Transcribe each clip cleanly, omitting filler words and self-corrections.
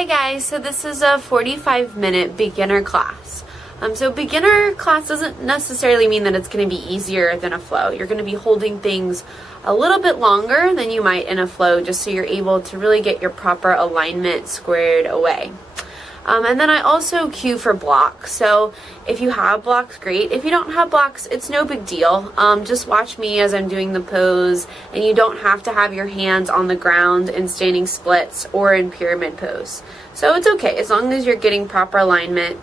Hi guys, so this is a 45-minute beginner class. So beginner class doesn't necessarily mean that it's going to be easier than a flow. You're going to be holding things a little bit longer than you might in a flow, just so you're able to really get your proper alignment squared away. And then I also cue for blocks. So if you have blocks, great. If you don't have blocks, it's no big deal. Just watch me as I'm doing the pose, and you don't have to have your hands on the ground in standing splits or in pyramid pose. So it's okay as long as you're getting proper alignment.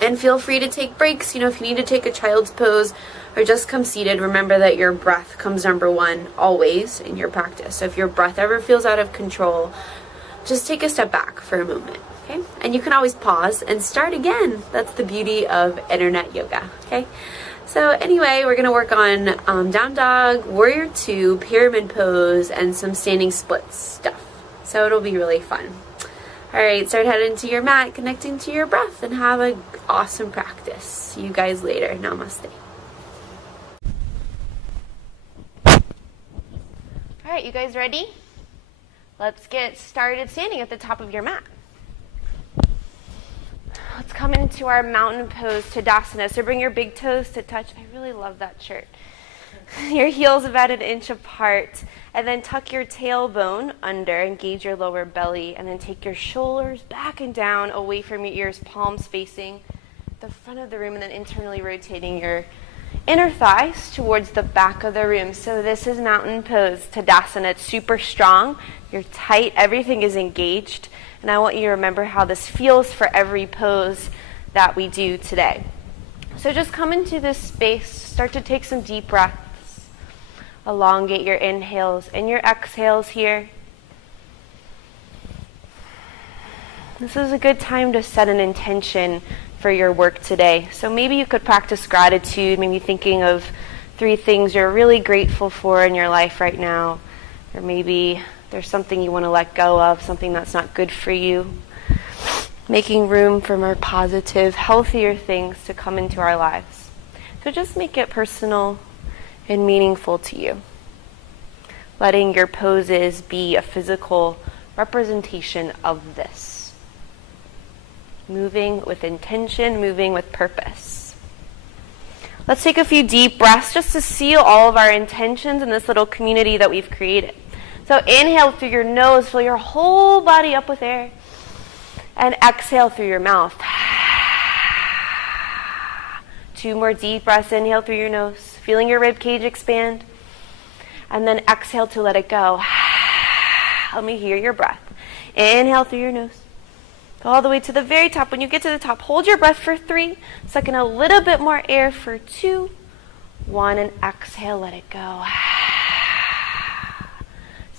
And feel free to take breaks. You know, if you need to take a child's pose or just come seated, remember that your breath comes number one always in your practice. So if your breath ever feels out of control, just take a step back for a moment. Okay? And you can always pause and start again. That's the beauty of internet yoga. Okay? So anyway, we're going to work on down dog, warrior two, pyramid pose, and some standing splits stuff. So it'll be really fun. All right, start heading to your mat, connecting to your breath, and have an awesome practice. See you guys later. Namaste. All right, you guys ready? Let's get started standing at the top of your mat. Let's come into our mountain pose, Tadasana. So bring your big toes to touch. I really love that shirt. Your heels about 1 inch apart. And then tuck your tailbone under, engage your lower belly, and then take your shoulders back and down away from your ears, palms facing the front of the room, and then internally rotating your inner thighs towards the back of the room. So this is mountain pose, Tadasana. It's super strong. You're tight. Everything is engaged. And I want you to remember how this feels for every pose that we do today. So just come into this space. Start to take some deep breaths. Elongate your inhales and your exhales here. This is a good time to set an intention for your work today. So maybe you could practice gratitude, maybe thinking of 3 things you're really grateful for in your life right now. Or maybe there's something you want to let go of, something that's not good for you. Making room for more positive, healthier things to come into our lives. So just make it personal and meaningful to you. Letting your poses be a physical representation of this. Moving with intention, moving with purpose. Let's take a few deep breaths just to seal all of our intentions in this little community that we've created. So inhale through your nose, fill your whole body up with air. And exhale through your mouth. 2 more deep breaths. Inhale through your nose, feeling your rib cage expand. And then exhale to let it go. Let me hear your breath. Inhale through your nose. All the way to the very top. When you get to the top, hold your breath for 3. Suck in a little bit more air for 2, 1, and exhale, let it go.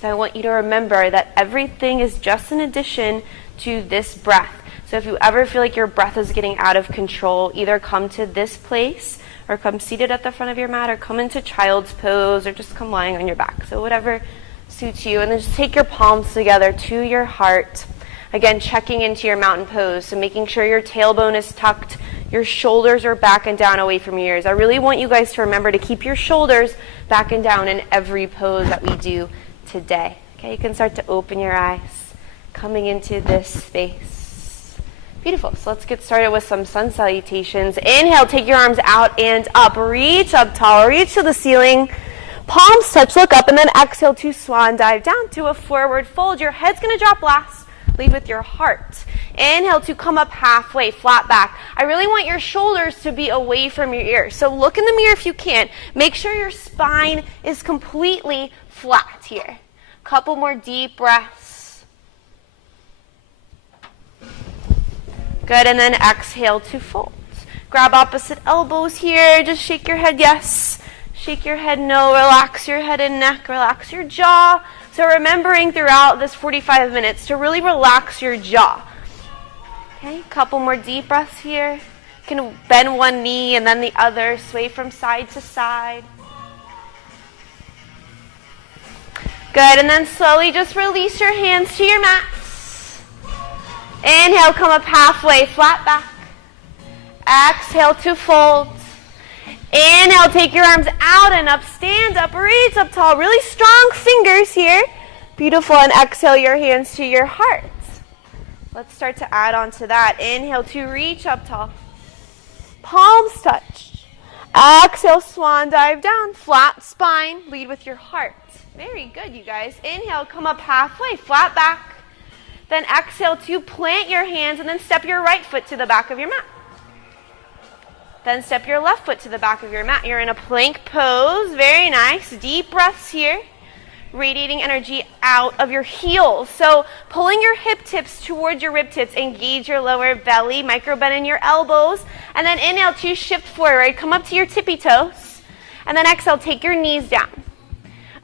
So I want you to remember that everything is just an addition to this breath. So if you ever feel like your breath is getting out of control, either come to this place or come seated at the front of your mat or come into child's pose or just come lying on your back. So whatever suits you. And then just take your palms together to your heart. Again, checking into your mountain pose. So making sure your tailbone is tucked, your shoulders are back and down away from your ears. I really want you guys to remember to keep your shoulders back and down in every pose that we do today. Okay, you can start to open your eyes, coming into this space. Beautiful. So let's get started with some sun salutations. Inhale, take your arms out and up. Reach up tall, reach to the ceiling. Palms touch, look up, and then exhale to swan dive down to a forward fold. Your head's going to drop last. Lead with your heart. Inhale to come up halfway, flat back. I really want your shoulders to be away from your ears. So look in the mirror if you can. Make sure your spine is completely flat here. Couple more deep breaths. Good, and then exhale to fold. Grab opposite elbows here. Just shake your head yes. Shake your head no. Relax your head and neck. Relax your jaw. So remembering throughout this 45 minutes to really relax your jaw. Okay, couple more deep breaths here. You can bend one knee and then the other. Sway from side to side. Good, and then slowly just release your hands to your mats. Inhale, come up halfway, flat back. Exhale to fold. Inhale, take your arms out and up, stand up, reach up tall. Really strong fingers here. Beautiful, and exhale your hands to your heart. Let's start to add on to that. Inhale to reach up tall. Palms touch. Exhale, swan dive down. Flat spine. Lead with your heart. Very good, you guys. Inhale, come up halfway, flat back. Then exhale to plant your hands and then step your right foot to the back of your mat. Then step your left foot to the back of your mat. You're in a plank pose. Very nice. Deep breaths here. Radiating energy out of your heels. So pulling your hip tips towards your rib tips. Engage your lower belly. Micro bend in your elbows. And then inhale to shift forward. Come up to your tippy toes. And then exhale, take your knees down.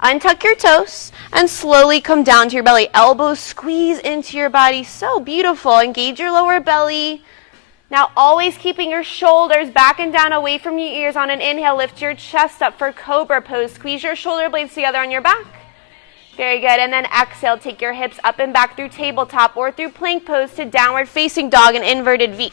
Untuck your toes and slowly come down to your belly. Elbows squeeze into your body. So beautiful. Engage your lower belly. Now always keeping your shoulders back and down away from your ears. On an inhale, lift your chest up for cobra pose. Squeeze your shoulder blades together on your back. Very good. And then exhale, take your hips up and back through tabletop or through plank pose to downward facing dog and inverted V.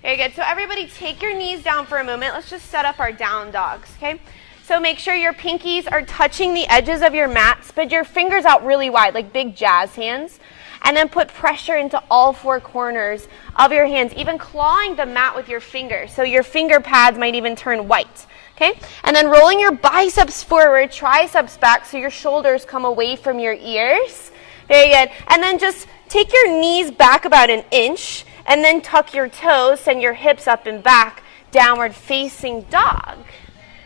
Very good. So everybody take your knees down for a moment. Let's just set up our down dogs, okay? So make sure your pinkies are touching the edges of your mat. Spread your fingers out really wide, like big jazz hands. And then put pressure into all four corners of your hands, even clawing the mat with your fingers. So your finger pads might even turn white. Okay? And then rolling your biceps forward, triceps back so your shoulders come away from your ears. Very good. And then just take your knees back about an inch and then tuck your toes, send your hips up and back, downward facing dog.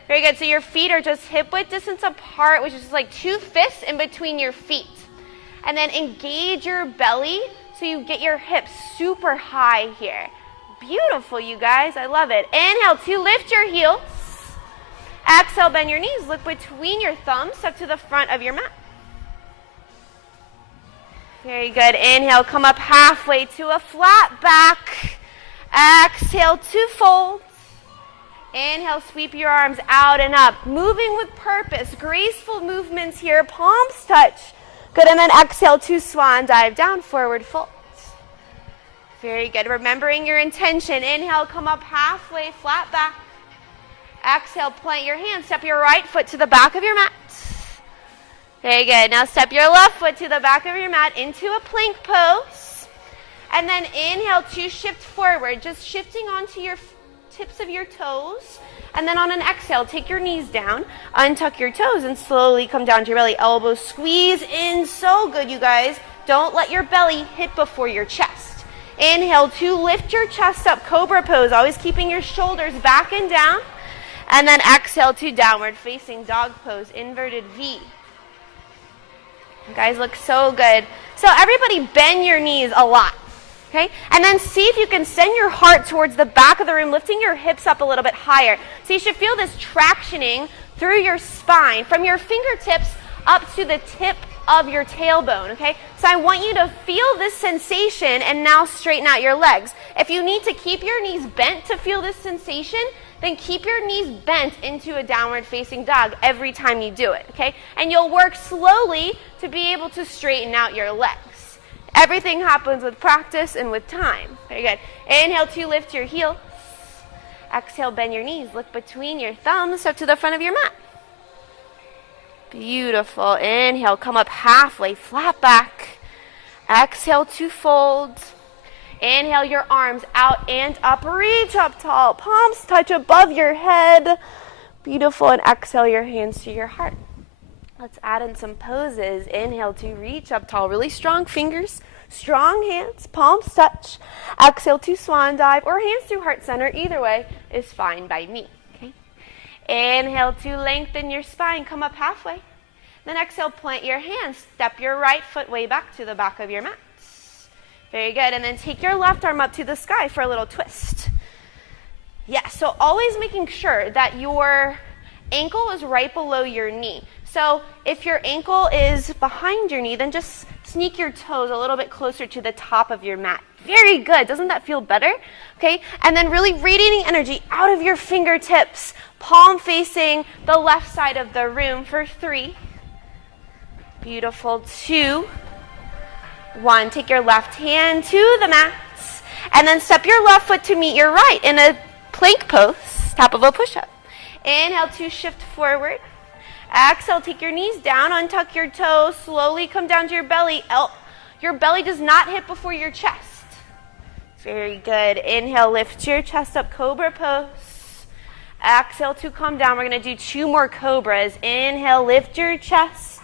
Very good. So your feet are just hip width distance apart, which is just like 2 fists in between your feet. And then engage your belly so you get your hips super high here. Beautiful, you guys. I love it. Inhale to lift your heels. Exhale, bend your knees. Look between your thumbs, step to the front of your mat. Very good. Inhale, come up halfway to a flat back. Exhale to fold. Inhale, sweep your arms out and up. Moving with purpose. Graceful movements here. Palms touch. Good. And then exhale to swan dive down, forward fold. Very good. Remembering your intention. Inhale, come up halfway, flat back. Exhale, plant your hands. Step your right foot to the back of your mat. Very good. Now step your left foot to the back of your mat into a plank pose. And then inhale to shift forward, just shifting onto your tips of your toes. And then on an exhale, take your knees down, untuck your toes, and slowly come down to your belly. Elbows squeeze in. So good, you guys. Don't let your belly hit before your chest. Inhale to lift your chest up, cobra pose, always keeping your shoulders back and down. And then exhale to downward facing dog pose, inverted V. You guys look so good. So everybody bend your knees a lot, okay? And then see if you can send your heart towards the back of the room, lifting your hips up a little bit higher. So you should feel this tractioning through your spine from your fingertips up to the tip of your tailbone, okay? So I want you to feel this sensation and now straighten out your legs. If you need to keep your knees bent to feel this sensation, then keep your knees bent into a downward facing dog every time you do it, okay? And you'll work slowly to be able to straighten out your legs. Everything happens with practice and with time. Very good. Inhale to lift your heels. Exhale, bend your knees. Look between your thumbs up to the front of your mat. Beautiful. Inhale, come up halfway, flat back. Exhale to fold. Inhale your arms out and up. Reach up tall. Palms touch above your head. Beautiful. And exhale your hands to your heart. Let's add in some poses. Inhale to reach up tall. Really strong fingers, strong hands, palms touch. Exhale to swan dive or hands through heart center. Either way is fine by me. Okay. Inhale to lengthen your spine. Come up halfway. Then exhale, plant your hands. Step your right foot way back to the back of your mat. Very good. And then take your left arm up to the sky for a little twist. Yes, so always making sure that your ankle is right below your knee. So if your ankle is behind your knee, then just sneak your toes a little bit closer to the top of your mat. Very good. Doesn't that feel better? Okay. And then really radiating energy out of your fingertips, palm facing the left side of the room for 3. Beautiful. 2. 1. Take your left hand to the mat. And then step your left foot to meet your right in a plank pose, top of a push-up. Inhale to shift forward. Exhale, take your knees down, untuck your toes, slowly come down to your belly. Your belly does not hit before your chest. Very good. Inhale, lift your chest up, cobra pose. Exhale to come down. We're going to do 2 more cobras. Inhale, lift your chest.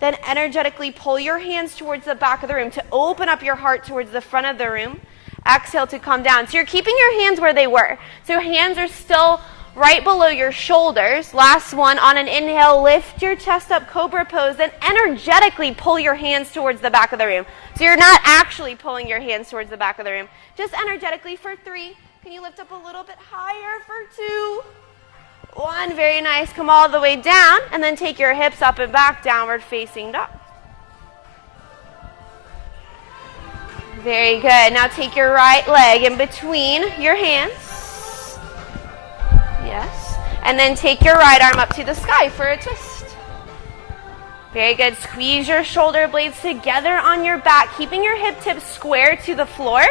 Then energetically pull your hands towards the back of the room to open up your heart towards the front of the room. Exhale to come down. So you're keeping your hands where they were. So your hands are still right below your shoulders. Last one, on an inhale, lift your chest up, cobra pose. Then energetically pull your hands towards the back of the room. So you're not actually pulling your hands towards the back of the room. Just energetically for 3. Can you lift up a little bit higher for 2? 1, very nice. Come all the way down, and then take your hips up and back, downward facing dog. Very good. Now take your right leg in between your hands. Yes. And then take your right arm up to the sky for a twist. Very good. Squeeze your shoulder blades together on your back, keeping your hip tips square to the floor.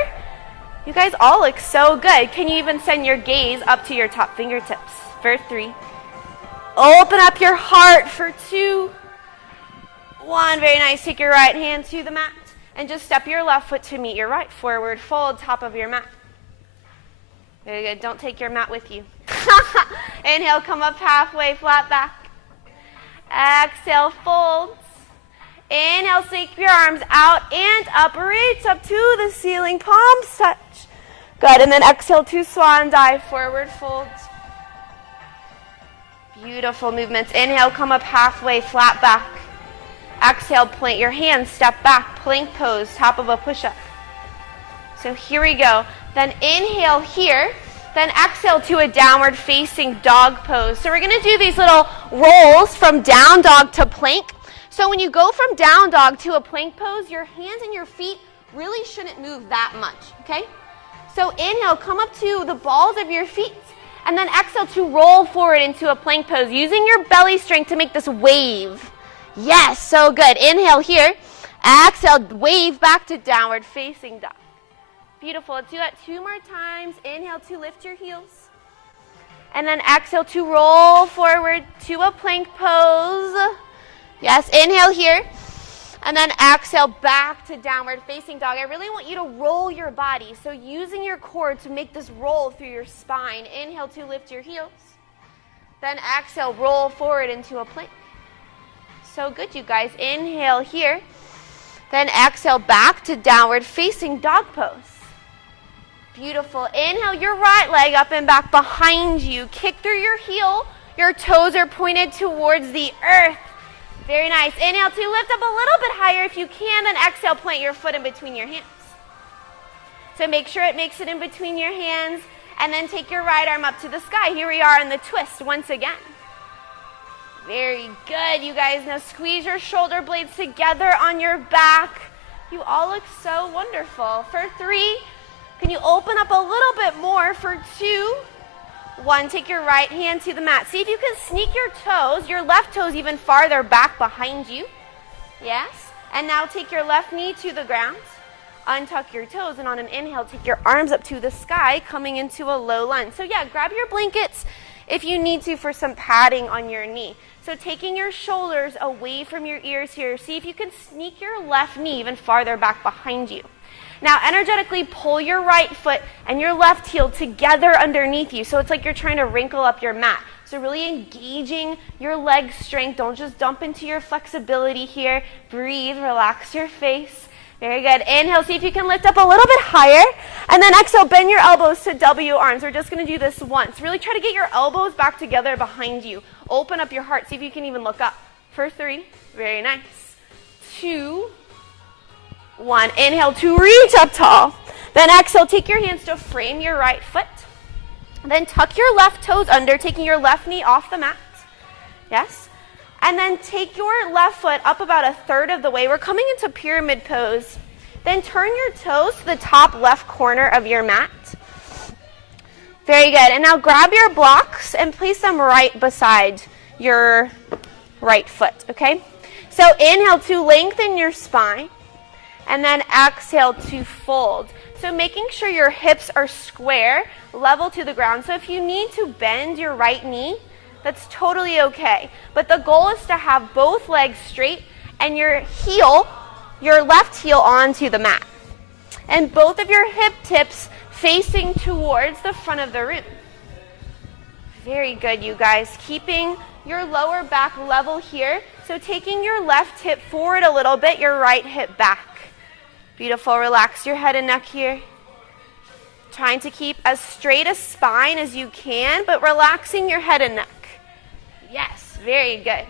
You guys all look so good. Can you even send your gaze up to your top fingertips for 3? Open up your heart for 2. 1, very nice. Take your right hand to the mat. And just step your left foot to meet your right. Forward fold, top of your mat. Very good. Don't take your mat with you. Inhale, come up halfway, flat back. Exhale, folds. Inhale, take your arms out and up. Reach up to the ceiling, palms touch. Good. And then exhale to swan dive, forward folds. Beautiful movements. Inhale, come up halfway, flat back. Exhale, plant your hands, step back, plank pose, top of a push-up. So here we go. Then inhale here, then exhale to a downward facing dog pose. So we're going to do these little rolls from down dog to plank. So when you go from down dog to a plank pose, your hands and your feet really shouldn't move that much, okay? So inhale, come up to the balls of your feet, and then exhale to roll forward into a plank pose, using your belly strength to make this wave. Yes, so good. Inhale here. Exhale, wave back to downward facing dog. Beautiful. Let's do that 2 more times. Inhale to lift your heels. And then exhale to roll forward to a plank pose. Yes, inhale here. And then exhale back to downward facing dog. I really want you to roll your body. So using your core to make this roll through your spine. Inhale to lift your heels. Then exhale, roll forward into a plank. So good, you guys. Inhale here. Then exhale back to downward facing dog pose. Beautiful. Inhale your right leg up and back behind you. Kick through your heel. Your toes are pointed towards the earth. Very nice. Inhale to lift up a little bit higher if you can. Then exhale, plant your foot in between your hands. So make sure it makes it in between your hands. And then take your right arm up to the sky. Here we are in the twist once again. Very good, you guys. Now squeeze your shoulder blades together on your back. You all look so wonderful. For 3, can you open up a little bit more for 2? 1, take your right hand to the mat. See if you can sneak your toes, your left toes even farther back behind you. Yes. And now take your left knee to the ground. Untuck your toes, and on an inhale, take your arms up to the sky, coming into a low lunge. So yeah, grab your blankets if you need to for some padding on your knee. So taking your shoulders away from your ears here. See if you can sneak your left knee even farther back behind you. Now energetically pull your right foot and your left heel together underneath you. So it's like you're trying to wrinkle up your mat. So really engaging your leg strength. Don't just dump into your flexibility here. Breathe, relax your face. Very good. Inhale, see if you can lift up a little bit higher. And then exhale, bend your elbows to W arms. We're just going to do this once. Really try to get your elbows back together behind you. Open up your heart. See if you can even look up. For 3. Very nice. 2. 1. Inhale to reach up tall. Then exhale, take your hands to frame your right foot. Then tuck your left toes under, taking your left knee off the mat. Yes. And then take your left foot up about 1/3 of the way. We're coming into pyramid pose. Then turn your toes to the top left corner of your mat. Very good. And now grab your blocks and place them right beside your right foot, okay? So inhale to lengthen your spine. And then exhale to fold. So making sure your hips are square, level to the ground. So if you need to bend your right knee, that's totally okay. But the goal is to have both legs straight and your heel your left heel onto the mat. And both of your hip tips facing towards the front of the room. Very good, you guys. Keeping your lower back level here. So taking your left hip forward a little bit, your right hip back. Beautiful. Relax your head and neck here. Trying to keep as straight a spine as you can, but relaxing your head and neck. Yes, very good.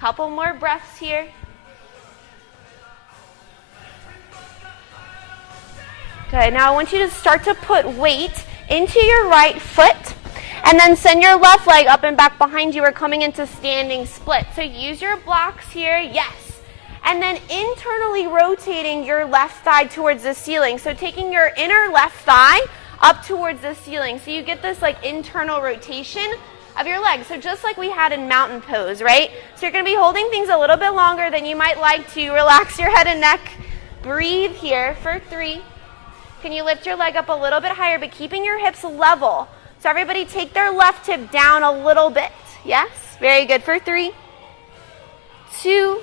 Couple more breaths here. Good. Now I want you to start to put weight into your right foot and then send your left leg up and back behind you. We're coming into standing split. So use your blocks here. Yes. And then internally rotating your left thigh towards the ceiling. So taking your inner left thigh up towards the ceiling. So you get this like internal rotation of your legs. So just like we had in mountain pose, right? So you're going to be holding things a little bit longer than you might like to. Relax your head and neck. Breathe here for 3. Can you lift your leg up a little bit higher, but keeping your hips level? So everybody take their left hip down a little bit. Yes? Very good. For 3, 2,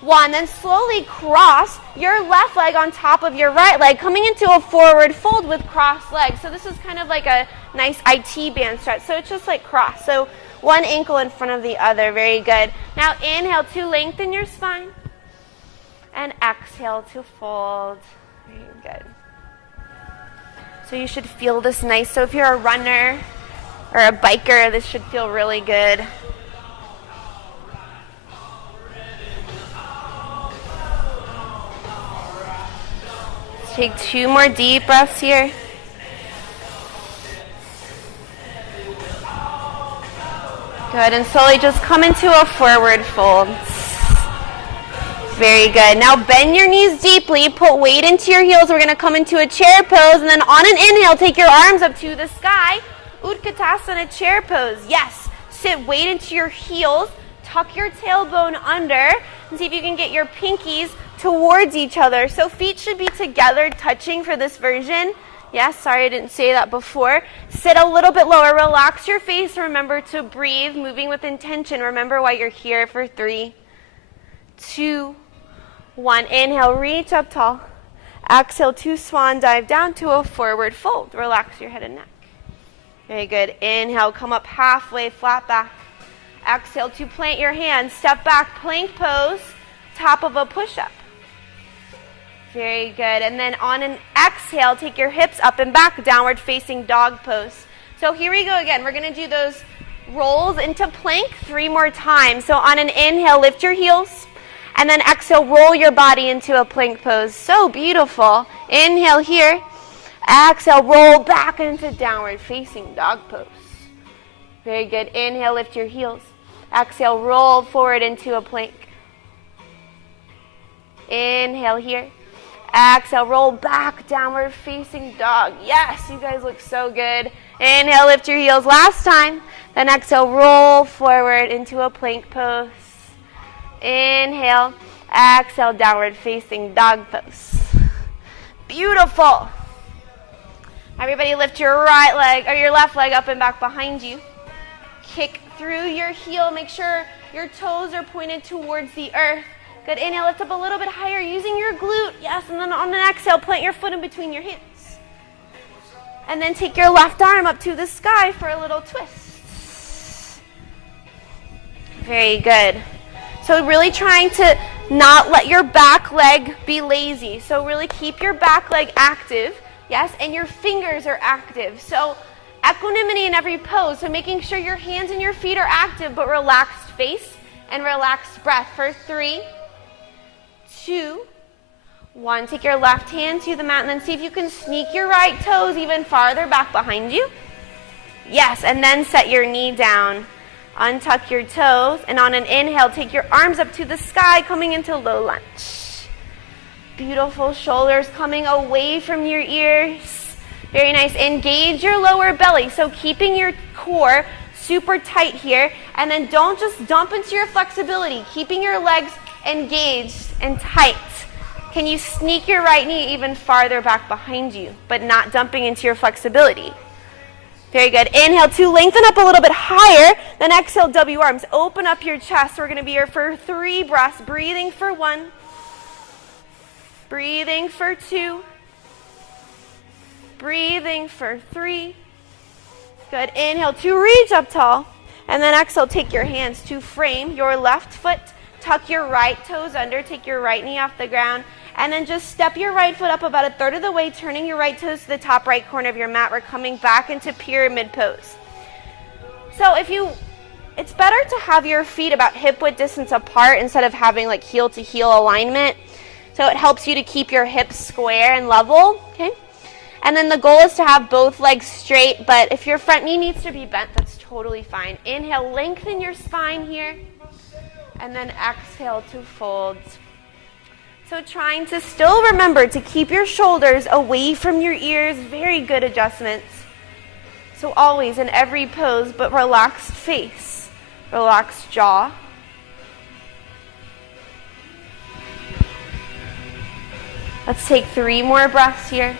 1. Then slowly cross your left leg on top of your right leg, coming into a forward fold with crossed legs. So this is kind of like a nice IT band stretch. So it's just like cross. So one ankle in front of the other. Very good. Now inhale to lengthen your spine. And exhale to fold. Very good. So you should feel this nice. So if you're a runner or a biker, this should feel really good. Take 2 more deep breaths here. Good, and slowly just come into a forward fold. Very good. Now bend your knees deeply, put weight into your heels. We're going to come into a chair pose, and then on an inhale, take your arms up to the sky. Utkatasana chair pose. Yes. Sit weight into your heels, tuck your tailbone under, and see if you can get your pinkies towards each other. So feet should be together, touching for this version. Yes, sorry I didn't say that before. Sit a little bit lower, relax your face, remember to breathe, moving with intention. Remember why you're here for 3, 2, 1. Inhale, reach up tall. Exhale to swan dive down to a forward fold. Relax your head and neck. Very good. Inhale, come up halfway, flat back. Exhale to plant your hands, step back, plank pose, top of a push-up. Very good. And then on an exhale, take your hips up and back, downward facing dog pose. So here we go again. We're going to do those rolls into plank 3 more times. So on an inhale, lift your heels. And then exhale, roll your body into a plank pose. So beautiful. Inhale here. Exhale, roll back into downward facing dog pose. Very good. Inhale, lift your heels. Exhale, roll forward into a plank. Inhale here. Exhale, roll back, downward facing dog. Yes, you guys look so good. Inhale, lift your heels last time. Then exhale, roll forward into a plank pose. Inhale, exhale, downward facing dog pose. Beautiful. Everybody lift your right leg or your left leg up and back behind you. Kick through your heel. Make sure your toes are pointed towards the earth. Good. Inhale, lift up a little bit higher using your glute. Yes, and then on an exhale, plant your foot in between your hands. And then take your left arm up to the sky for a little twist. Very good. So really trying to not let your back leg be lazy. So really keep your back leg active. Yes, and your fingers are active. So equanimity in every pose. So making sure your hands and your feet are active, but relaxed face and relaxed breath. For 3, 2, 1. Take your left hand to the mat and then see if you can sneak your right toes even farther back behind you. Yes, and then set your knee down. Untuck your toes, and on an inhale, take your arms up to the sky, coming into low lunge. Beautiful. Shoulders coming away from your ears. Very nice. Engage your lower belly. So keeping your core super tight here, and then don't just dump into your flexibility. Keeping your legs engaged and tight. Can you sneak your right knee even farther back behind you, but not dumping into your flexibility? Very good. Inhale to lengthen up a little bit higher. Then exhale, W arms. Open up your chest. We're going to be here for 3 breaths. Breathing for 1, Breathing for 2. Breathing for 3. Good. Inhale to reach up tall. And then exhale, take your hands to frame your left foot. Tuck your right toes under. Take your right knee off the ground. And then just step your right foot up about a third of the way, turning your right toes to the top right corner of your mat. We're coming back into pyramid pose. So it's better to have your feet about hip width distance apart instead of having like heel to heel alignment. So it helps you to keep your hips square and level, okay? And then the goal is to have both legs straight, but if your front knee needs to be bent, that's totally fine. Inhale, lengthen your spine here, and then exhale to fold. So trying to still remember to keep your shoulders away from your ears, very good adjustments. So always in every pose, but relaxed face, relaxed jaw. Let's take 3 more breaths here.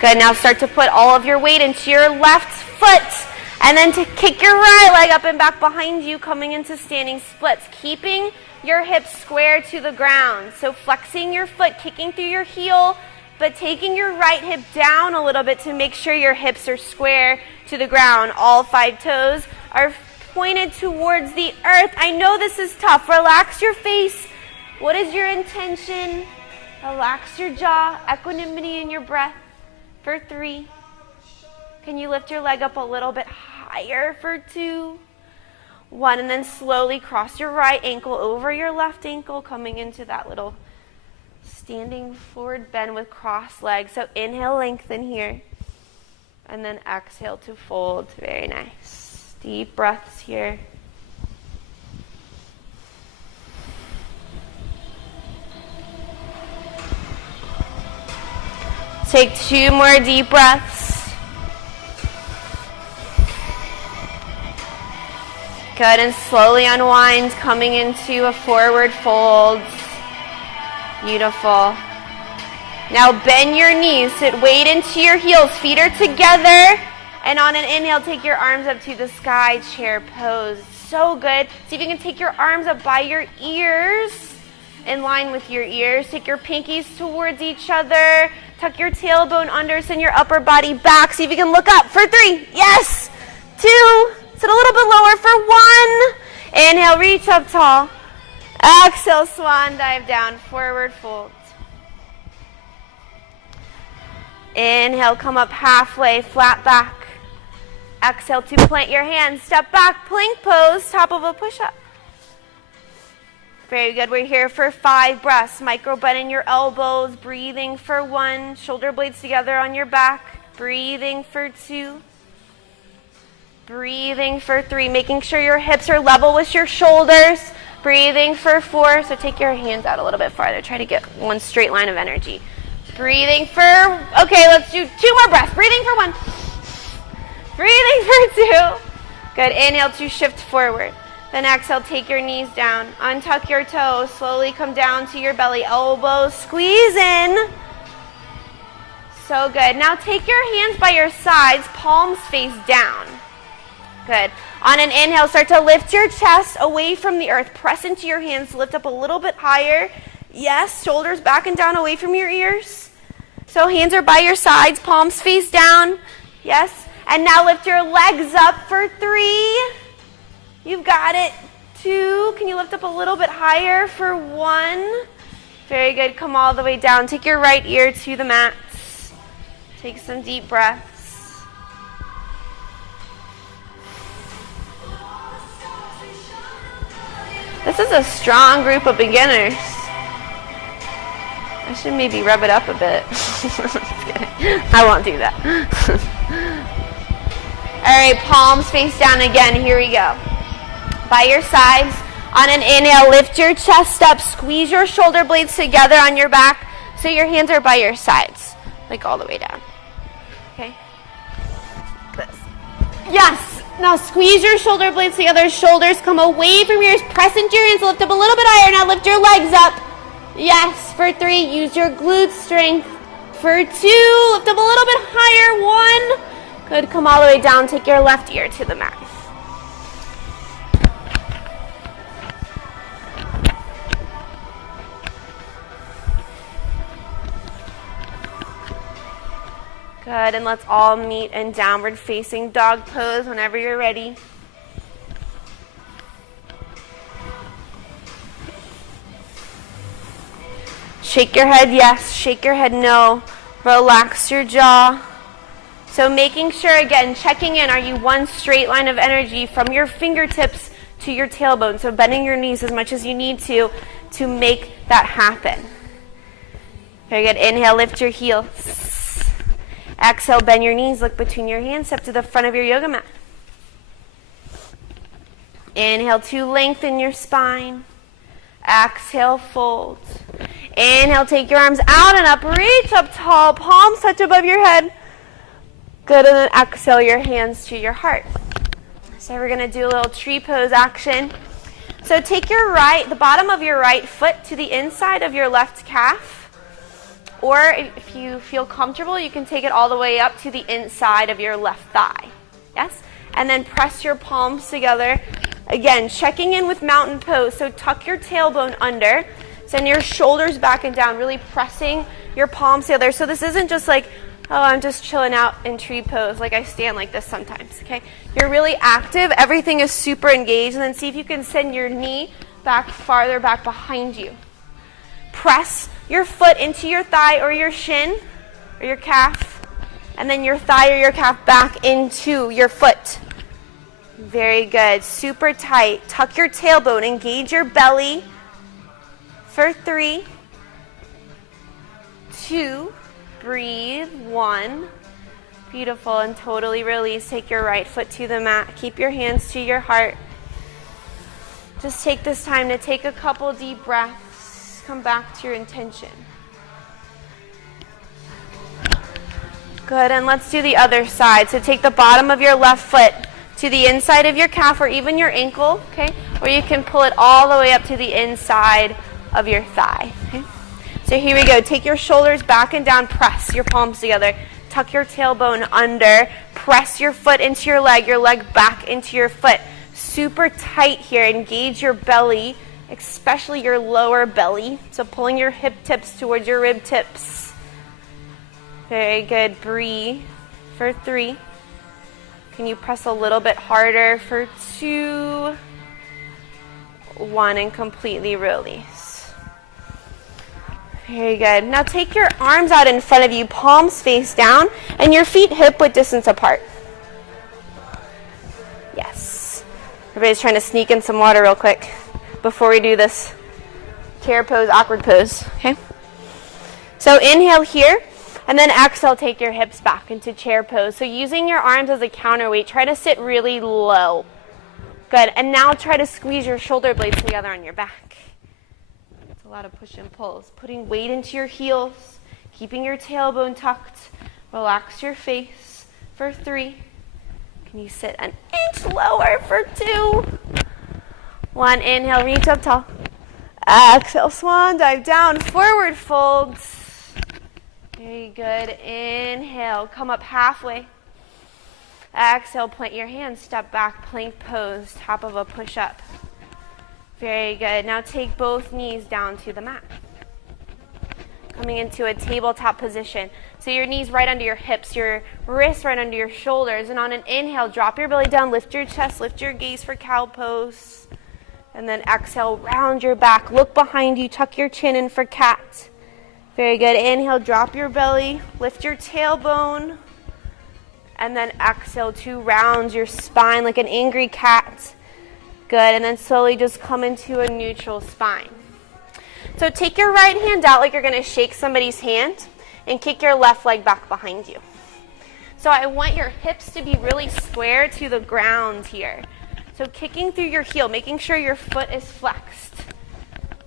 Good, now start to put all of your weight into your left foot. And then to kick your right leg up and back behind you, coming into standing splits. Keeping your hips square to the ground. So flexing your foot, kicking through your heel, but taking your right hip down a little bit to make sure your hips are square to the ground. All 5 toes are pointed towards the earth. I know this is tough. Relax your face. What is your intention? Relax your jaw, equanimity in your breath for 3. Can you lift your leg up a little bit higher for 2? 1, and then slowly cross your right ankle over your left ankle, coming into that little standing forward bend with crossed legs. So inhale, lengthen here, and then exhale to fold. Very nice. Deep breaths here. Take 2 more deep breaths. Good, and slowly unwind, coming into a forward fold. Beautiful. Now bend your knees, sit weight into your heels, feet are together. And on an inhale, take your arms up to the sky chair pose. So good. See if you can take your arms up by your ears, in line with your ears. Take your pinkies towards each other. Tuck your tailbone under, send your upper body back. See if you can look up for 3. Yes. 2. Sit a little bit lower for 1. Inhale, reach up tall. Exhale, swan dive down, forward fold. Inhale, come up halfway, flat back. Exhale to plant your hands, step back, plank pose, top of a push-up. Very good. We're here for 5 breaths. Micro bend in your elbows, breathing for 1. Shoulder blades together on your back. Breathing for 2. Breathing for 3. Making sure your hips are level with your shoulders. Breathing for 4. So take your hands out a little bit farther. Try to get one straight line of energy. Breathing for, okay, let's do 2 more breaths. Breathing for 1. Breathing for 2. Good. Inhale to shift forward. Then exhale, take your knees down. Untuck your toes. Slowly come down to your belly. Elbows squeeze in. So good. Now take your hands by your sides, palms face down. Good. On an inhale, start to lift your chest away from the earth. Press into your hands. Lift up a little bit higher. Yes, shoulders back and down away from your ears. So hands are by your sides, palms face down. Yes. And now lift your legs up for 3. You've got it. 2. Can you lift up a little bit higher for 1? Very good. Come all the way down. Take your right ear to the mats. Take some deep breaths. This is a strong group of beginners. I should maybe rub it up a bit. Just kidding. I won't do that. All right, palms face down again. Here we go. By your sides. On an inhale, lift your chest up. Squeeze your shoulder blades together on your back so your hands are by your sides, like all the way down. Okay? This. Yes. Now squeeze your shoulder blades together. Shoulders come away from your ears. Press into your hands. Lift up a little bit higher. Now lift your legs up. Yes. For 3, use your glute strength. For 2, lift up a little bit higher. 1. Good. Come all the way down. Take your left ear to the mat. Good, and let's all meet in downward facing dog pose whenever you're ready. Shake your head yes, shake your head no. Relax your jaw. So making sure, again, checking in, are you one straight line of energy from your fingertips to your tailbone? So bending your knees as much as you need to make that happen. Very good. Inhale, lift your heels. Exhale, bend your knees, look between your hands, step to the front of your yoga mat. Inhale to lengthen your spine. Exhale, fold. Inhale, take your arms out and up, reach up tall, palms touch above your head. Good, and then exhale your hands to your heart. So we're going to do a little tree pose action. So take the bottom of your right foot to the inside of your left calf. Or if you feel comfortable, you can take it all the way up to the inside of your left thigh. Yes? And then press your palms together. Again, checking in with mountain pose. So tuck your tailbone under. Send your shoulders back and down, really pressing your palms together. So this isn't just like, oh, I'm just chilling out in tree pose, like I stand like this sometimes, okay? You're really active. Everything is super engaged. And then see if you can send your knee back farther back behind you. Press your foot into your thigh or your shin or your calf. And then your thigh or your calf back into your foot. Very good. Super tight. Tuck your tailbone. Engage your belly. For 3, 2, breathe, 1. Beautiful, and totally release. Take your right foot to the mat. Keep your hands to your heart. Just take this time to take a couple deep breaths. Come back to your intention. Good, and let's do the other side. So take the bottom of your left foot to the inside of your calf or even your ankle, okay? Or you can pull it all the way up to the inside of your thigh. Okay? So here we go. Take your shoulders back and down. Press your palms together. Tuck your tailbone under. Press your foot into your leg back into your foot. Super tight here. Engage your belly, especially your lower belly. So pulling your hip tips towards your rib tips. Very good. Breathe for 3. Can you press a little bit harder for 2, 1, and completely release. Very good. Now take your arms out in front of you, palms face down, and your feet hip-width distance apart. Yes. Everybody's trying to sneak in some water real quick before we do this chair pose, awkward pose. Okay? So inhale here, and then exhale, take your hips back into chair pose. So using your arms as a counterweight, try to sit really low. Good. And now try to squeeze your shoulder blades together on your back. A lot of push and pulls. Putting weight into your heels, keeping your tailbone tucked. Relax your face for 3. Can you sit an inch lower for 2? 1, inhale, reach up tall. Exhale, swan dive down, forward folds. Very good. Inhale, come up halfway. Exhale, plant your hands, step back, plank pose, top of a push-up. Very good. Now take both knees down to the mat. Coming into a tabletop position. So your knees right under your hips, your wrists right under your shoulders. And on an inhale, drop your belly down, lift your chest, lift your gaze for cow pose. And then exhale, round your back, look behind you, tuck your chin in for cat. Very good. Inhale, drop your belly, lift your tailbone. And then exhale to round your spine like an angry cat. Good, and then slowly just come into a neutral spine. So take your right hand out like you're going to shake somebody's hand and kick your left leg back behind you. So I want your hips to be really square to the ground here. So kicking through your heel, making sure your foot is flexed.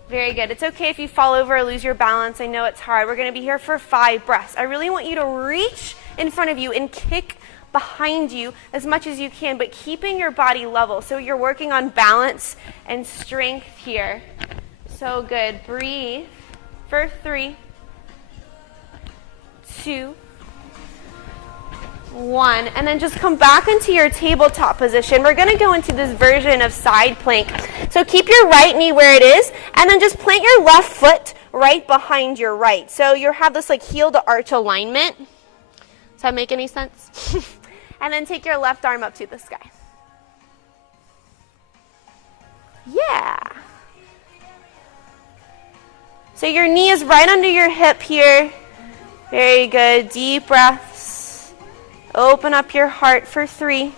Very good. It's okay if you fall over or lose your balance. I know it's hard. We're going to be here for 5 breaths. I really want you to reach in front of you and kick behind you as much as you can, but keeping your body level. So you're working on balance and strength here. So good. Breathe for 3, 2, 1, and then just come back into your tabletop position. We're going to go into this version of side plank. So keep your right knee where it is, and then just plant your left foot right behind your right. So you have this like heel to arch alignment. Does that make any sense? And then take your left arm up to the sky. Yeah. So your knee is right under your hip here. Very good. Deep breaths. Open up your heart for 3.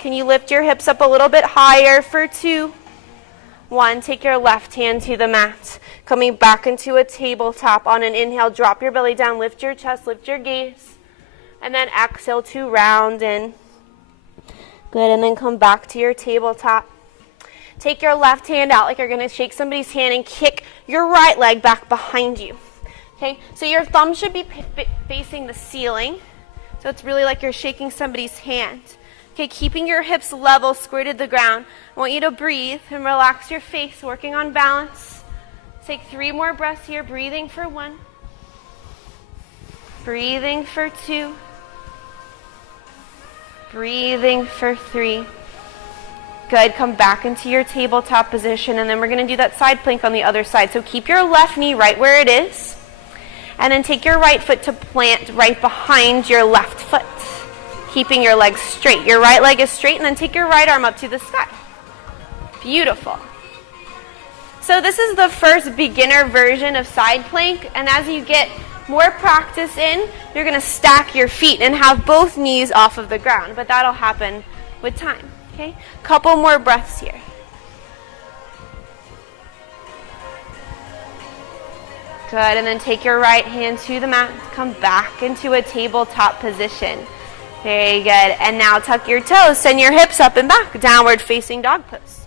Can you lift your hips up a little bit higher for 2? 1, take your left hand to the mat. Coming back into a tabletop. On an inhale, drop your belly down, lift your chest, lift your gaze. And then exhale to round in. Good, and then come back to your tabletop. Take your left hand out like you're going to shake somebody's hand and kick your right leg back behind you. Okay, so your thumb should be facing the ceiling. So it's really like you're shaking somebody's hand. Okay, keeping your hips level, square to the ground. I want you to breathe and relax your face, working on balance. Take 3 more breaths here, breathing for 1. Breathing for 2. Breathing for 3. Good, come back into your tabletop position, and then we're going to do that side plank on the other side. So keep your left knee right where it is, and then take your right foot to plant right behind your left foot. Keeping your legs straight. Your right leg is straight, and then take your right arm up to the sky. Beautiful. So this is the first beginner version of side plank, and as you get more practice in, you're going to stack your feet and have both knees off of the ground, but that'll happen with time. Okay? Couple more breaths here. Good, and then take your right hand to the mat, come back into a tabletop position. Very good. And now tuck your toes, send your hips up and back, downward facing dog pose.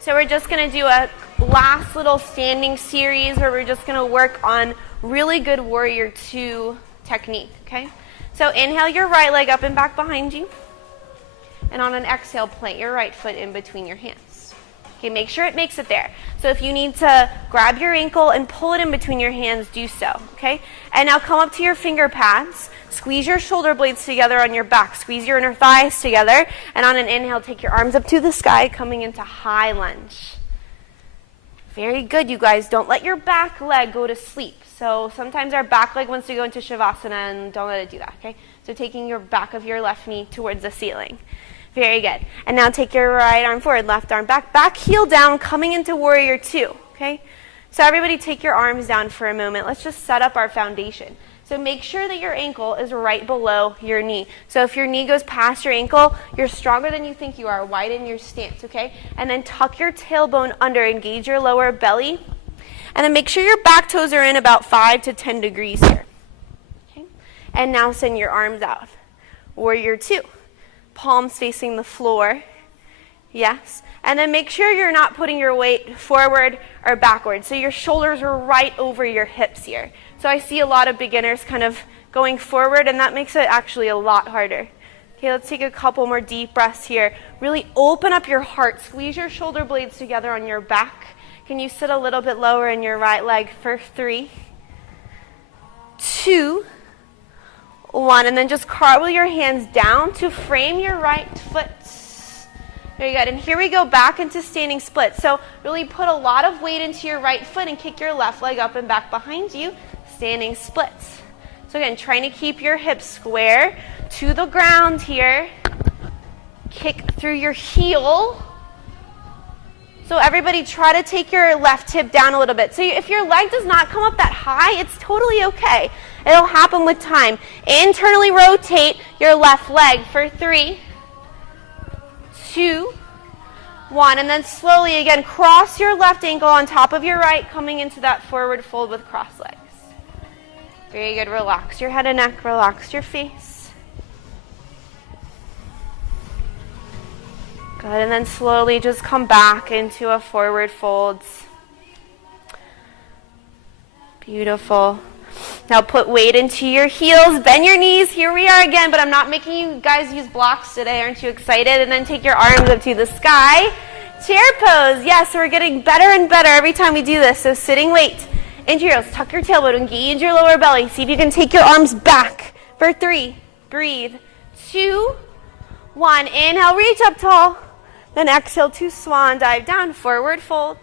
So we're just going to do a last little standing series where we're just going to work on really good warrior 2 technique, okay? So inhale your right leg up and back behind you. And on an exhale, plant your right foot in between your hands. Okay, make sure it makes it there. So if you need to grab your ankle and pull it in between your hands, do so, okay? And now come up to your finger pads. Squeeze your shoulder blades together on your back. Squeeze your inner thighs together. And on an inhale, take your arms up to the sky, coming into high lunge. Very good, you guys. Don't let your back leg go to sleep. So sometimes our back leg wants to go into Shavasana, and don't let it do that, okay? So taking your back of your left knee towards the ceiling. Very good. And now take your right arm forward, left arm back, back heel down, coming into warrior 2, okay? So everybody take your arms down for a moment. Let's just set up our foundation. So make sure that your ankle is right below your knee. So if your knee goes past your ankle, you're stronger than you think you are. Widen your stance, okay? And then tuck your tailbone under, engage your lower belly. And then make sure your back toes are in about 5 to 10 degrees here. Okay? And now send your arms out. Warrior 2. Palms facing the floor. Yes. And then make sure you're not putting your weight forward or backward. So your shoulders are right over your hips here. So I see a lot of beginners kind of going forward, and that makes it actually a lot harder. Okay, let's take a couple more deep breaths here. Really open up your heart. Squeeze your shoulder blades together on your back. Can you sit a little bit lower in your right leg for 3, 2, 1, and then just cartwheel your hands down to frame your right foot. Very good. And here we go back into standing split. So really put a lot of weight into your right foot and kick your left leg up and back behind you. Standing splits. So again, trying to keep your hips square to the ground here. Kick through your heel. So everybody try to take your left hip down a little bit. So if your leg does not come up that high, it's totally okay. It'll happen with time. Internally rotate your left leg for 3, 2, 1. And then slowly again, cross your left ankle on top of your right, coming into that forward fold with cross legs. Very good. Relax your head and neck. Relax your face. Good. And then slowly just come back into a forward fold. Beautiful. Now put weight into your heels. Bend your knees. Here we are again, but I'm not making you guys use blocks today. Aren't you excited? And then take your arms up to the sky. Chair pose. Yes, we're getting better and better every time we do this. So sitting weight. Into your heels. Tuck your tailbone. Engage your lower belly. See if you can take your arms back for 3. Breathe. 2, 1. Inhale, reach up tall. Then exhale to swan dive down. Forward fold.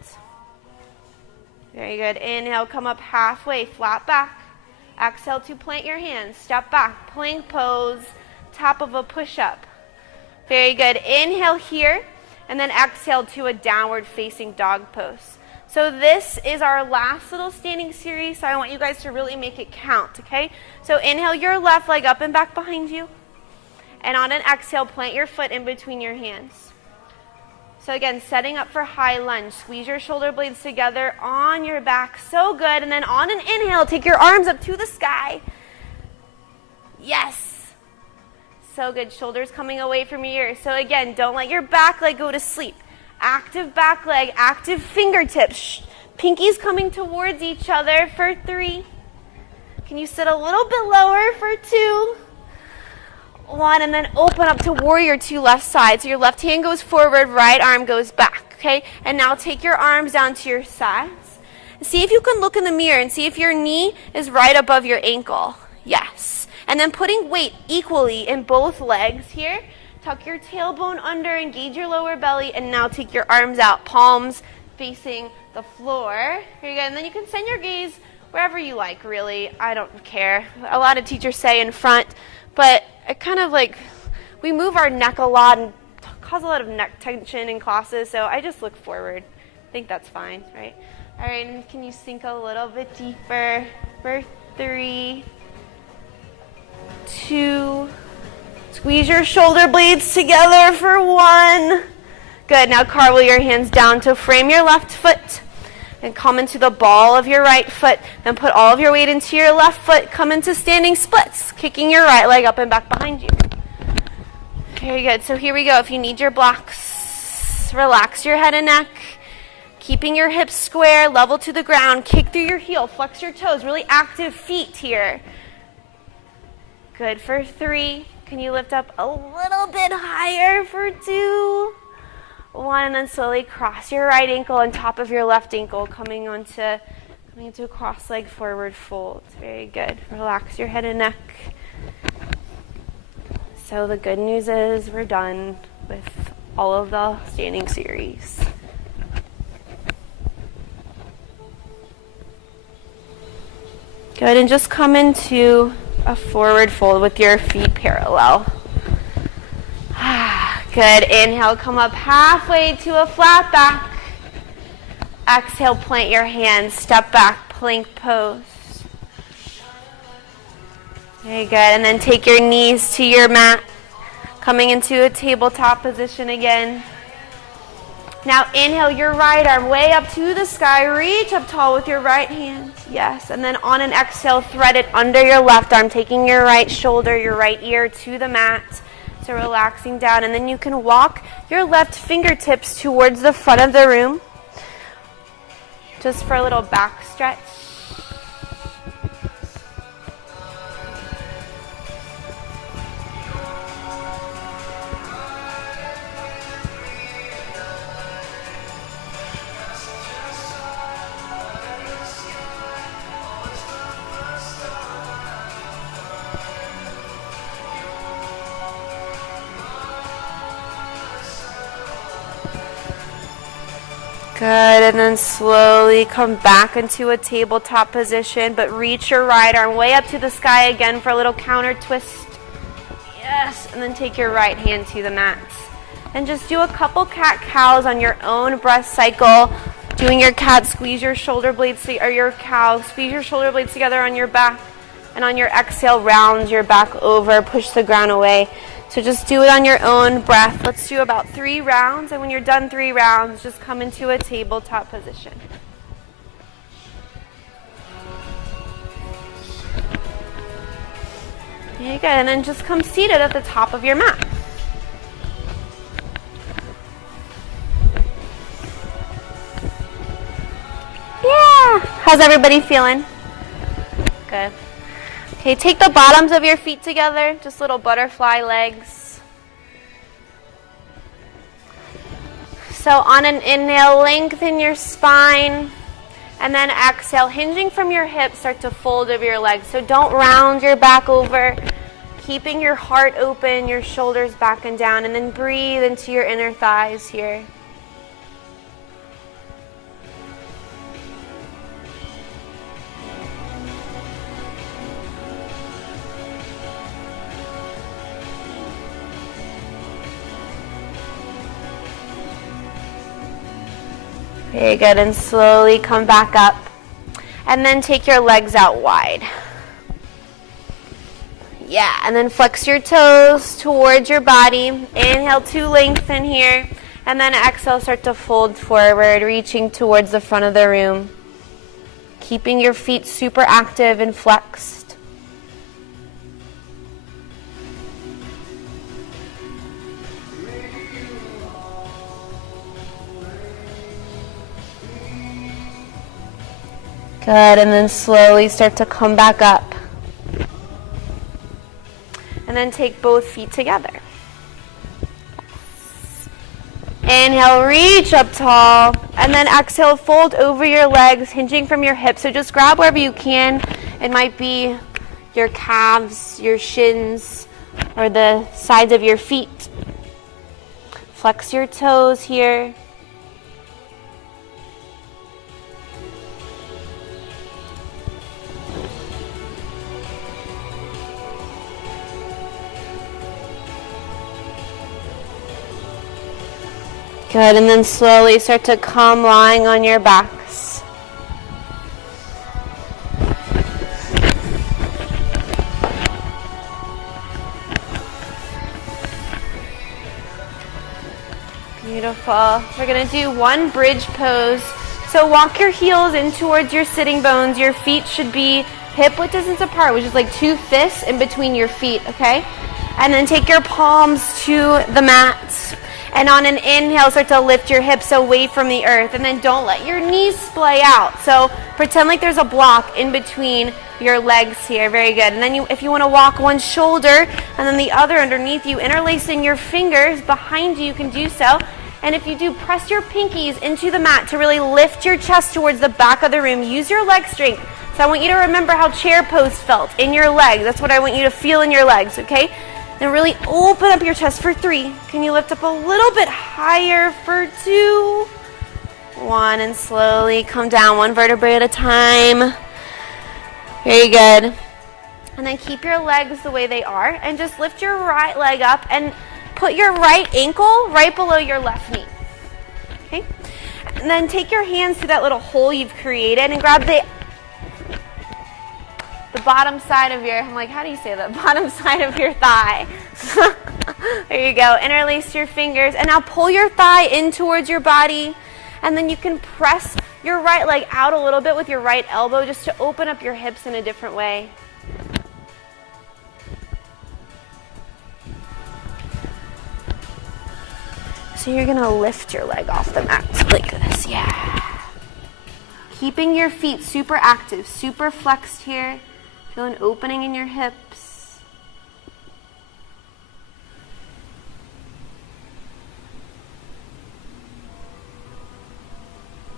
Very good. Inhale, come up halfway, flat back. Exhale to plant your hands. Step back, plank pose, top of a push-up. Very good. Inhale here, and then exhale to a downward facing dog pose. So this is our last little standing series, so I want you guys to really make it count, okay? So inhale your left leg up and back behind you. And on an exhale, plant your foot in between your hands. So again, setting up for high lunge. Squeeze your shoulder blades together on your back. So good. And then on an inhale, take your arms up to the sky. Yes. So good. Shoulders coming away from your ears. So again, don't let your back leg go to sleep. Active back leg, active fingertips. Pinkies coming towards each other for 3. Can you sit a little bit lower for 2? 1, and then open up to warrior 2 left side. So your left hand goes forward, right arm goes back, okay? And now take your arms down to your sides. See if you can look in the mirror and see if your knee is right above your ankle. Yes. And then putting weight equally in both legs here. Tuck your tailbone under, engage your lower belly, and now take your arms out, palms facing the floor. Here you go. And then you can send your gaze wherever you like, really. I don't care. A lot of teachers say in front, but it kind of like, we move our neck a lot and cause a lot of neck tension in classes, so I just look forward. I think that's fine, right? All right, and can you sink a little bit deeper for 3, 2, squeeze your shoulder blades together for 1. Good, now cartwheel your hands down to frame your left foot and come into the ball of your right foot. Then put all of your weight into your left foot. Come into standing splits, kicking your right leg up and back behind you. Very good. So here we go. If you need your blocks, relax your head and neck. Keeping your hips square, level to the ground. Kick through your heel, flex your toes. Really active feet here. Good for 3. Can you lift up a little bit higher for 2? 1, and then slowly cross your right ankle on top of your left ankle, coming into a cross leg forward fold. Very good. Relax your head and neck. So the good news is we're done with all of the standing series. Good, and just come into a forward fold with your feet parallel. Good. Inhale, come up halfway to a flat back. Exhale, plant your hands, step back, plank pose. Very good. And then take your knees to your mat, coming into a tabletop position again. Now inhale your right arm way up to the sky. Reach up tall with your right hand. Yes. And then on an exhale, thread it under your left arm, taking your right shoulder, your right ear to the mat. So relaxing down, and then you can walk your left fingertips towards the front of the room, just for a little back stretch. Good, and then slowly come back into a tabletop position, but reach your right arm way up to the sky again for a little counter twist. Yes, and then take your right hand to the mat. And just do a couple cat-cows on your own breath cycle. Doing your cat, squeeze your shoulder blades, or your cow, squeeze your shoulder blades together on your back. And on your exhale, round your back over, push the ground away. So just do it on your own breath. Let's do about 3 rounds. And when you're done 3 rounds, just come into a tabletop position. There you go. And then just come seated at the top of your mat. Yeah. How's everybody feeling? Good. Okay, take the bottoms of your feet together, just little butterfly legs. So on an inhale, lengthen your spine, and then exhale, hinging from your hips, start to fold over your legs. So don't round your back over, keeping your heart open, your shoulders back and down, and then breathe into your inner thighs here. Very good, and slowly come back up. And then take your legs out wide. Yeah, and then flex your toes towards your body. Inhale to lengthen here. And then exhale, start to fold forward, reaching towards the front of the room. Keeping your feet super active and flexed. Good, and then slowly start to come back up. And then take both feet together. Inhale, reach up tall. And then exhale, fold over your legs, hinging from your hips. So just grab wherever you can. It might be your calves, your shins, or the sides of your feet. Flex your toes here. Good, and then slowly start to come lying on your backs. Beautiful. We're going to do one bridge pose. So walk your heels in towards your sitting bones. Your feet should be hip width distance apart, which is like 2 fists in between your feet, okay? And then take your palms to the mat. And on an inhale, start to lift your hips away from the earth. And then don't let your knees splay out. So pretend like there's a block in between your legs here. Very good. And then if you want to walk one shoulder and then the other underneath you, interlacing your fingers behind you, you can do so. And if you do, press your pinkies into the mat to really lift your chest towards the back of the room. Use your leg strength. So I want you to remember how chair pose felt in your legs. That's what I want you to feel in your legs, okay? Then really open up your chest for 3. Can you lift up a little bit higher for 2? 1, and slowly come down 1 vertebrae at a time. Very good. And then keep your legs the way they are and just lift your right leg up and put your right ankle right below your left knee. Okay? And then take your hands to that little hole you've created and grab the bottom side of your, I'm like, how do you say that? Bottom side of your thigh. There you go. Interlace your fingers. And now pull your thigh in towards your body. And then you can press your right leg out a little bit with your right elbow just to open up your hips in a different way. So you're going to lift your leg off the mat like this. Yeah. Keeping your feet super active, super flexed here. Feel an opening in your hips.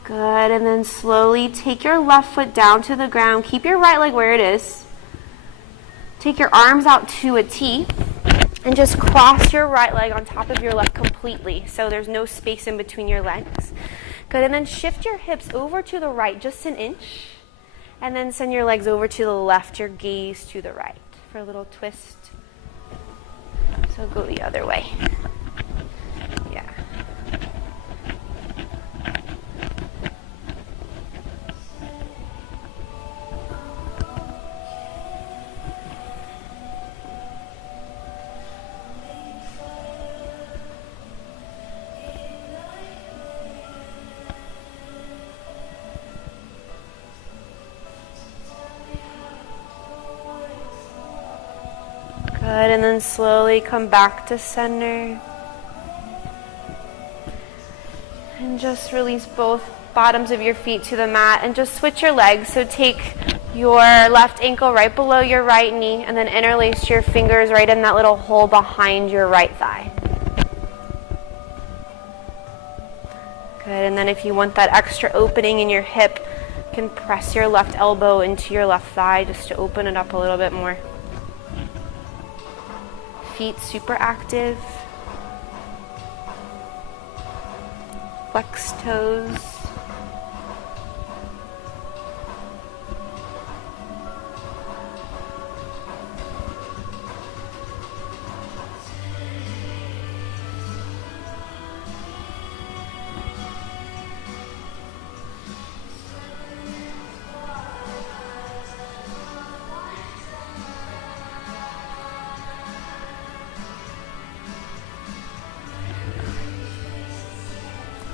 Good, and then slowly take your left foot down to the ground. Keep your right leg where it is. Take your arms out to a T. And just cross your right leg on top of your left completely. So there's no space in between your legs. Good, and then shift your hips over to the right, just an inch. And then send your legs over to the left, your gaze to the right for a little twist. So go the other way. Yeah. Good, and then slowly come back to center. And just release both bottoms of your feet to the mat and just switch your legs. So take your left ankle right below your right knee and then interlace your fingers right in that little hole behind your right thigh. Good, and then if you want that extra opening in your hip, you can press your left elbow into your left thigh just to open it up a little bit more. Feet super active. Flex toes.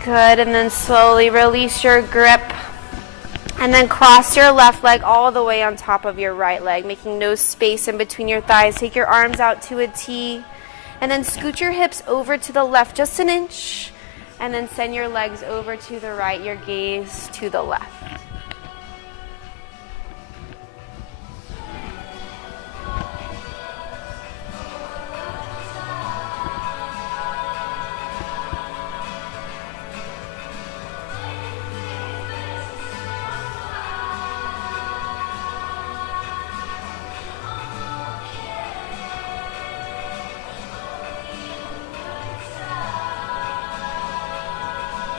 Good, and then slowly release your grip. And then cross your left leg all the way on top of your right leg, making no space in between your thighs. Take your arms out to a T. And then scoot your hips over to the left just an inch. And then send your legs over to the right, your gaze to the left.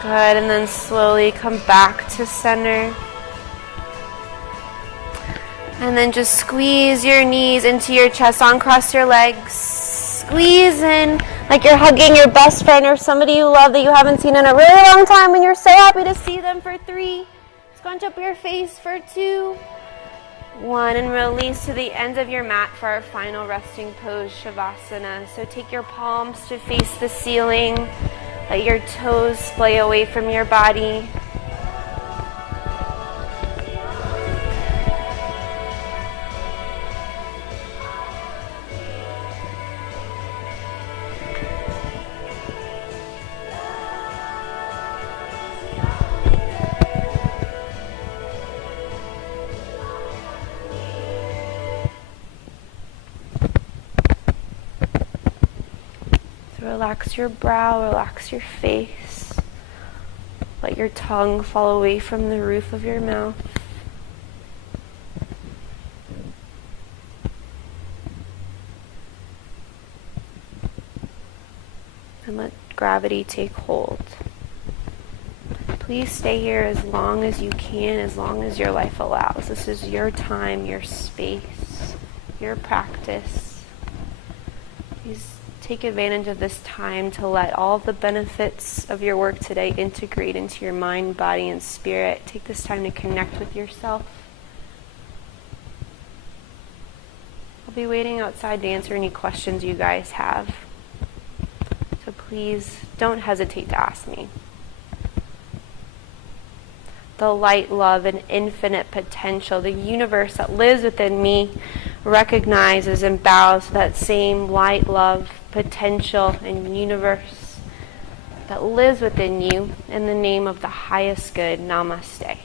Good, and then slowly come back to center. And then just squeeze your knees into your chest, uncross your legs. Squeeze in like you're hugging your best friend or somebody you love that you haven't seen in a really long time and you're so happy to see them for 3. Scrunch up your face for 2. 1, and release to the end of your mat for our final resting pose, Shavasana. So take your palms to face the ceiling. Let your toes splay away from your body. Relax your brow, relax your face. Let your tongue fall away from the roof of your mouth. And let gravity take hold. Please stay here as long as you can, as long as your life allows. This is your time, your space, your practice. Please take advantage of this time to let all the benefits of your work today integrate into your mind, body, and spirit. Take this time to connect with yourself. I'll be waiting outside to answer any questions you guys have. So please don't hesitate to ask me. The light, love, and infinite potential, the universe that lives within me, recognizes and bows to that same light, love, potential, and universe that lives within you in the name of the highest good. Namaste.